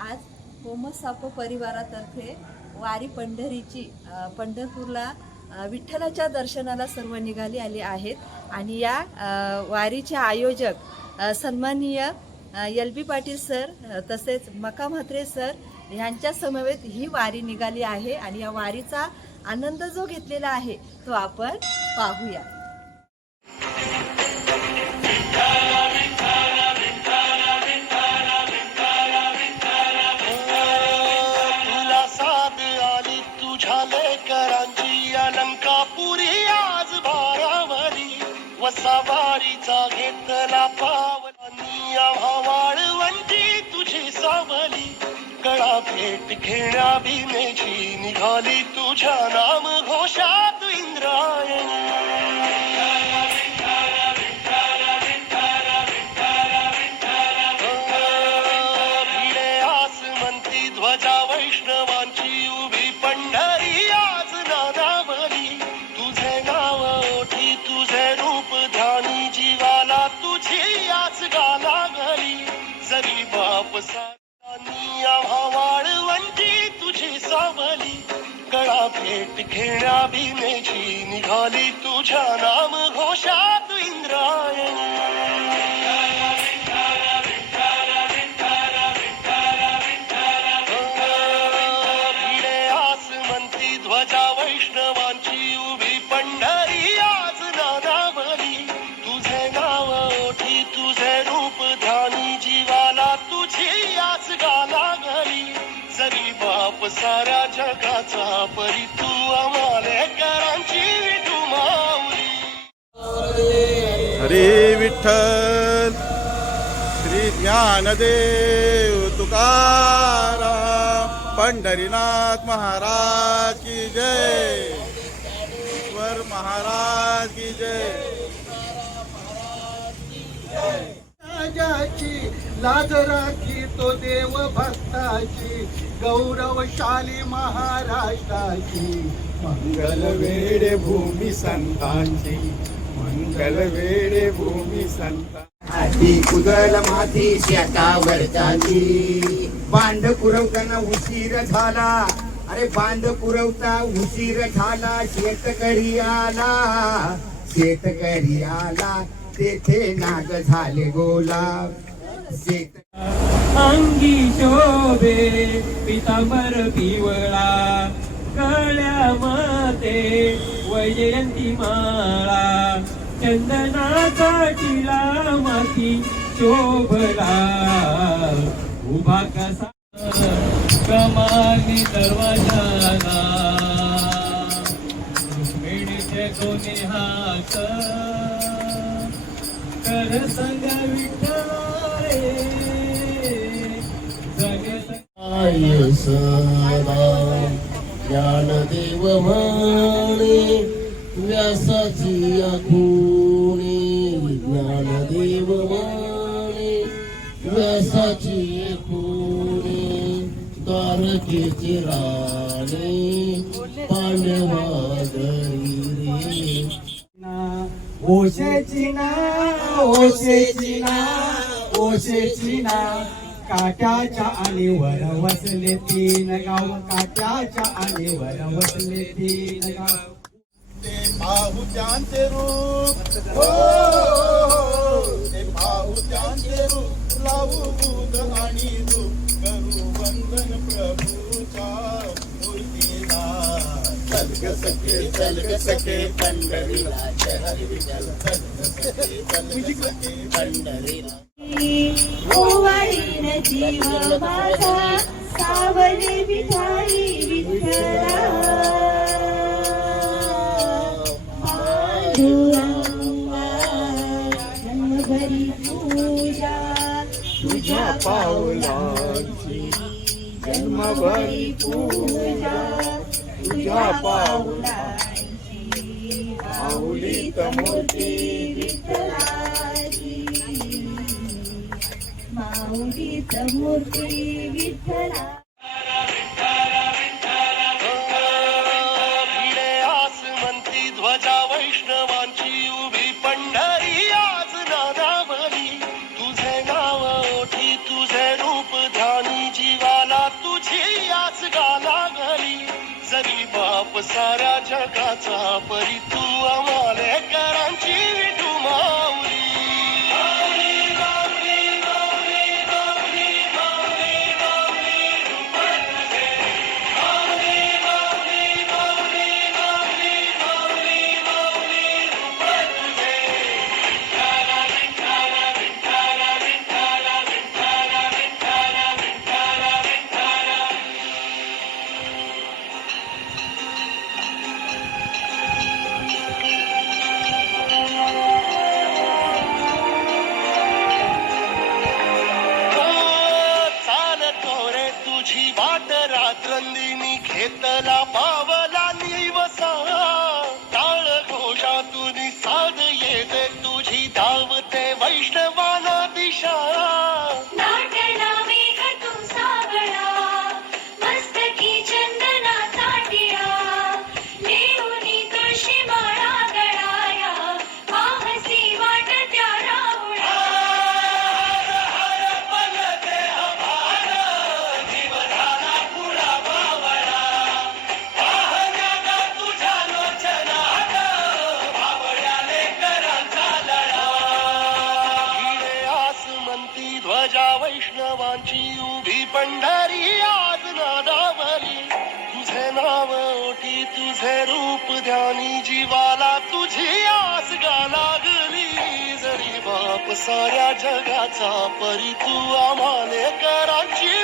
आज होमसाप परिवारातर्फे वारी पंढरीची पंढरपूरला विठ्ठलाच्या दर्शनाला सर्व निघाली आले आहेत आणि या वारीचे आयोजक सन्माननीय LB पाटील सर तसेच मका म्हात्रे सर यांच्या समवेत ही वारी निघाली आहे आणि या वारीचा आनंद जो घेतलेला आहे तो आपण पाहूया। वसावारीचा घेतला पावनी वाळवंटी तुझी सावली कळा भेट घेण्या भीमेची निघाली तुझ्या नाम घोषात इंद्रायणी। भिडे आसमंती ध्वजा वैष्णवांची उभी पंढरी आज नादावली तुझे नाव ओठी तुझे रूप ध्यानी जीवाला तुझी आज गाला घरी जरी बाप सानी वाळवंटी तुझी सावली कळा भेट घेण्या भीमेची निघाली तुझ्या नाम घोषात इंद्रायणी। भिडे आसमंती ध्वजा वैष्णवांची उभी पंढरी आज नादावली तुझे नाव ओठी तुझे रूप ध्यानी जीवाला तुझी आज गाला घरी जरी बाप साऱ्या जगाचा परी तू आम्हालेकरांची विठू माऊली। हरी विठ्ठल श्री ज्ञानदेव तुकाराम पंढरीनाथ महाराज की जय, ईश्वर महाराज की जय। राजाची लाज राखी तो देव भक्ताची गौरवशाली महाराष्ट्राची मंगल वेडे भूमी संतांची मंगल वेडे भूमी संतांची आधी कुदल माती शेतावर जाती बांध पुरवताना उशीर झाला अरे बांध पुरवता उशीर झाला शेतकरी आला तेथे नाग झाले गोला अंगी शोभे पितांबर पिवळा गळ्यामध्ये वैजयंती माळा चंदनाचा टिळा माती शोभला उभा कसा कमानी दरवाजाला रुक्मिणीचे कोणी हात कर संग विठ्ठलारे जगे सदा ज्ञानदेव म्हणे व्यासाची आखुणी ज्ञानदेव म्हणे व्यासाची खूणी द्वारकेची राणी पांडवागरी रे ओशेची ना काट्याच्या आणीवर वसले तीन गाव काट्याच्या आणीवर वसले तीन गाव ते पाहुत्यांचे रूप हो ते पाहुत्यांचे रूप लावू बुध आणि रूप करू वंदन प्रभूच्या मूर्तीला चल ग सखे पंढरीला जय हरी विठ्ठल चल ग सखे पंढरीला ओवाळीन जीव माझा सावले विठाई विठ्ठला जन्मभरी पूजा तुझ्या पावलांची जन्मभरी पूजा तुझ्या पावलांची माऊलीत मूर्ती विठ्ठलाची माऊलीत मूर्ती विठ्ठला। भिडे आसमंती ध्वजा वैष्णवांची उभी पंढरी आज नादावली तुझे नाव ओठी तुझे रूप ध्यानी जीवा बाप साऱ्या जगाचा परी तू आम्हाला करांची विठू माऊली तुझी वाट रात्रंदिनी घेतला पावला निवसा टाळ घोषातून साध येते तुझी धावते वैष्णवाना दिशा नाट्यला मेघ तू सावळा मस्तकी चंदना चाटिया लेऊनी तुळशी माळा गळाया पाहसी वाट त्या राहुळा ध्वजा वैष्णवांची उभी पंढरी आज नादावली तुझे नाव ओठी तुझे रूप ध्यानी जीवाला तुझी आस गा लागली जरी बाप साऱ्या जगाचा परी तू आम्हाले करांची